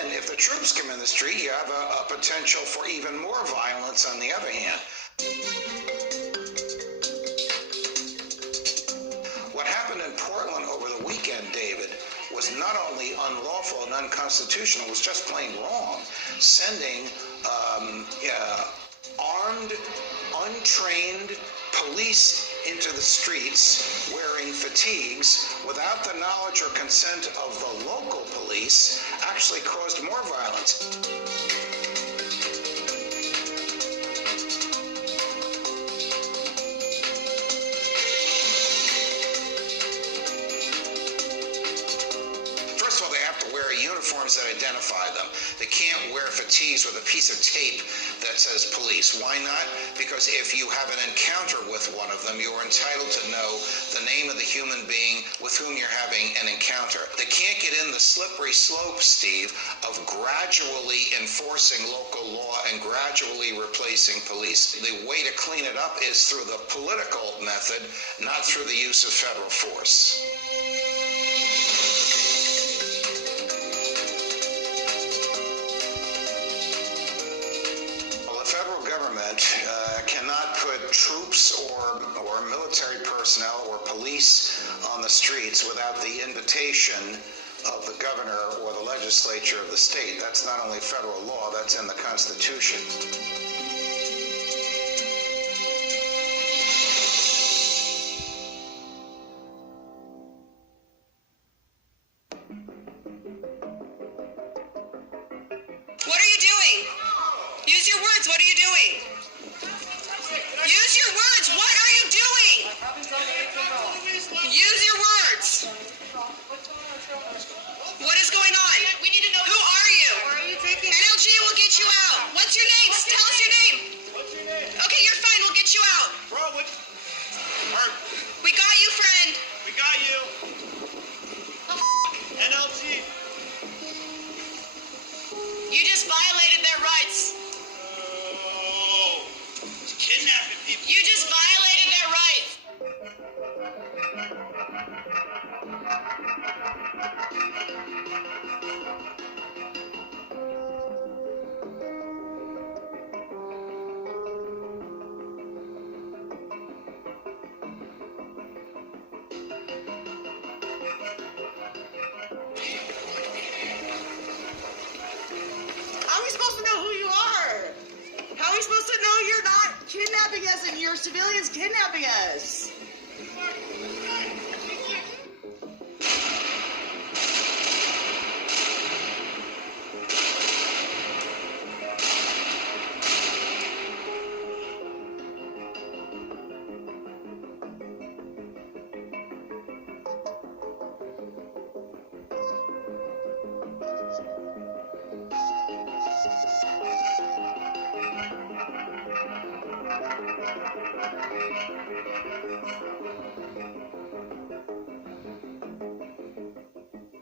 then if the troops come in the street, you have a potential for even more violence on the other hand. What happened in Portland over the weekend, David, was not only unlawful and unconstitutional, it was just plain wrong. Sending armed, untrained police into the streets wearing fatigues without the knowledge or consent of the local police actually caused more violence. First of all, they have to wear uniforms that identify them. They can't wear fatigues with a piece of tape that says police. Why not? Because if you have an encounter with one of them, you are entitled to know the name of the human being with whom you're having an encounter. They can't get in the slippery slope, Steve, of gradually enforcing local law and gradually replacing police. The way to clean it up is through the political method, not through the use of federal force. Cannot put troops or military personnel or police on the streets without the invitation of the governor or the legislature of the state. That's not only federal law, that's in the Constitution. What are you doing? Use your words. What are you doing? Use your words. What are you doing? Use your words. What is going on? We need to know. Who are you? Or are you taking? NLG will get you out. What's your name? Tell us your name. What's your name? Okay, you're fine. We'll get you out. Bro, what? We got you, friend. We got you. NLG. You just violated their rights. Oh. It's kidnapping people. You just violated their rights. How are we supposed to know who you are? How are we supposed to know you're not kidnapping us and you're civilians kidnapping us?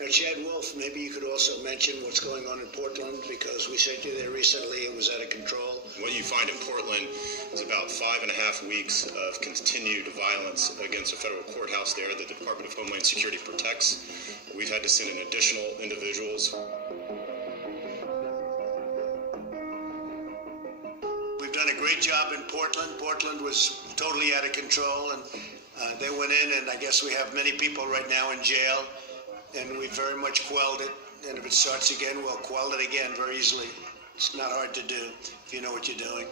Now, Chad Wolf, maybe you could also mention what's going on in Portland, because we sent you there recently. It was out of control. What you find in Portland is about 5.5 weeks of continued violence against a federal courthouse there that the Department of Homeland Security protects. We've had to send in additional individuals. We've done a great job in Portland. Portland was totally out of control, and they went in, and I guess we have many people right now in jail, and we very much quelled it. And if it starts again, we'll quell it again very easily. It's not hard to do if you know what you're doing.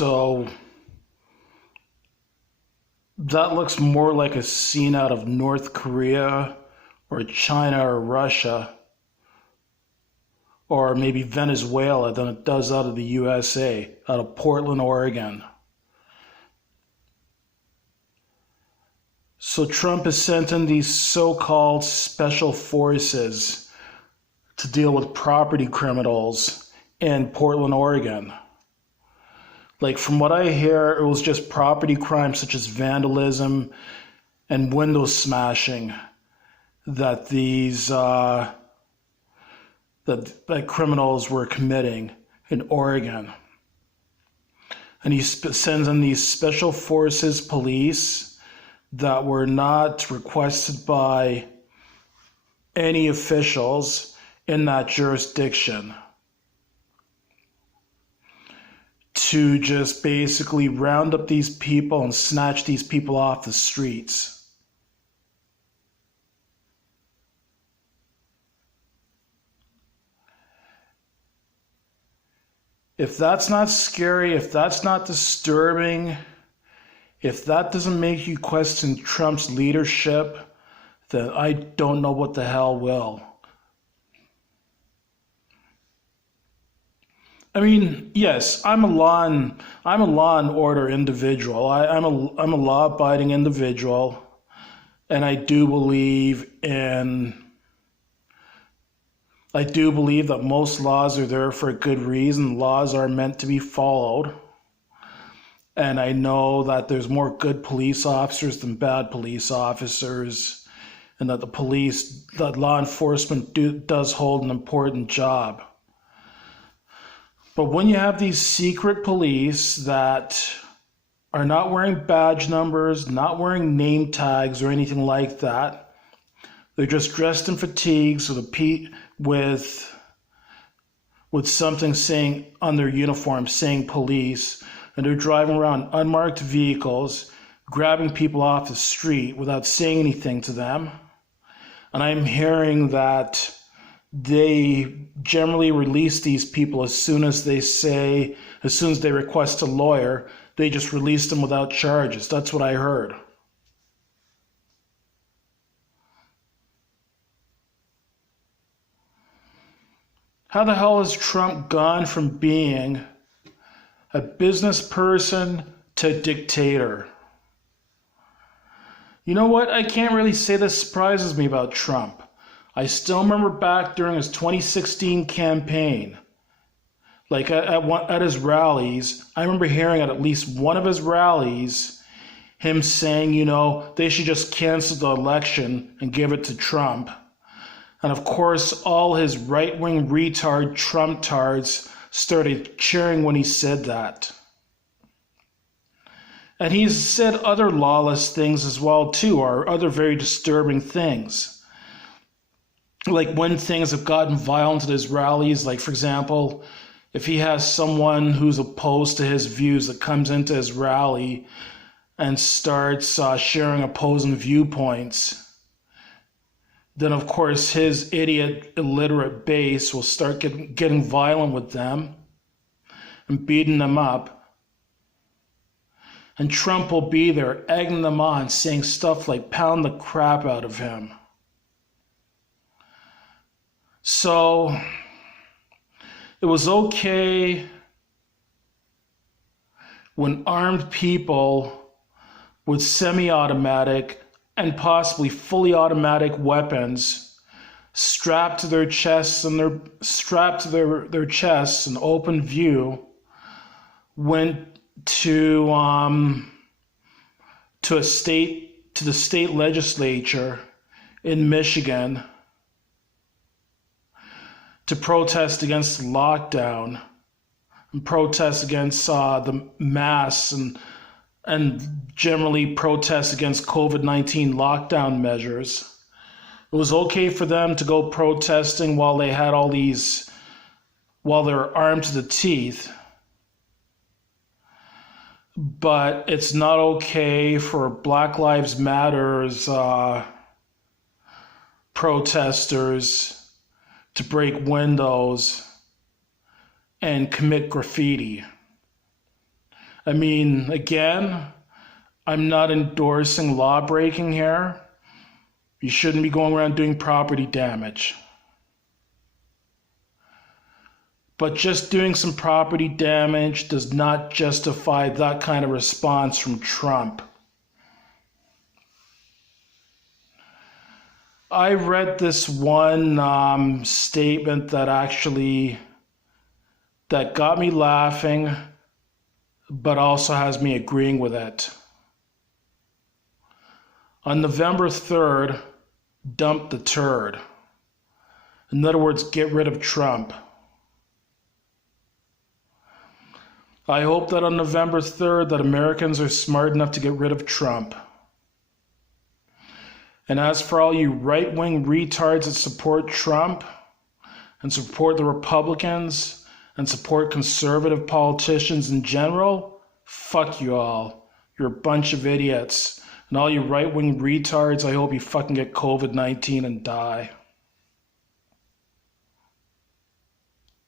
So that looks more like a scene out of North Korea or China or Russia or maybe Venezuela than it does out of the USA, out of Portland, Oregon. So Trump has sent in these so-called special forces to deal with property criminals in Portland, Oregon. Like, from what I hear, it was just property crimes such as vandalism and window smashing that these that criminals were committing in Oregon. And he sends in these special forces police that were not requested by any officials in that jurisdiction to just basically round up these people and snatch these people off the streets. If that's not scary, if that's not disturbing, if that doesn't make you question Trump's leadership, then I don't know what the hell will. I mean, yes, I'm a law and order individual. I'm a law-abiding individual, and I do believe that most laws are there for a good reason. Laws are meant to be followed. And I know that there's more good police officers than bad police officers, and that that law enforcement does hold an important job. But when you have these secret police that are not wearing badge numbers, not wearing name tags or anything like that, they're just dressed in fatigues with something saying on their uniform saying police, and they're driving around unmarked vehicles, grabbing people off the street without saying anything to them. And I'm hearing that they generally release these people as soon as they request a lawyer, they just release them without charges. That's what I heard. How the hell has Trump gone from being a business person to a dictator? You know what? I can't really say this surprises me about Trump. I still remember back during his 2016 campaign, like at his rallies, I remember hearing at least one of his rallies, him saying, they should just cancel the election and give it to Trump. And of course, all his right-wing retard Trump-tards started cheering when he said that. And he's said other lawless things as well, too, or other very disturbing things. Like when things have gotten violent at his rallies, like, for example, if he has someone who's opposed to his views that comes into his rally and starts sharing opposing viewpoints, then of course his idiot, illiterate base will start getting violent with them and beating them up. And Trump will be there egging them on, saying stuff like pound the crap out of him. So it was okay when armed people with semi-automatic and possibly fully automatic weapons strapped to their chests and their chests in open view went to the state legislature in Michigan to protest against the lockdown and protest against the masks and generally protest against COVID-19 lockdown measures. It was okay for them to go protesting while they're armed to the teeth. But it's not okay for Black Lives Matter's protesters to break windows and commit graffiti. I mean, again, I'm not endorsing law breaking here. You shouldn't be going around doing property damage. But just doing some property damage does not justify that kind of response from Trump. I read this one statement that got me laughing, but also has me agreeing with it. On November 3rd, dump the turd. In other words, get rid of Trump. I hope that on November 3rd that Americans are smart enough to get rid of Trump. And as for all you right-wing retards that support Trump and support the Republicans and support conservative politicians in general, fuck you all. You're a bunch of idiots. And all you right-wing retards, I hope you fucking get COVID-19 and die.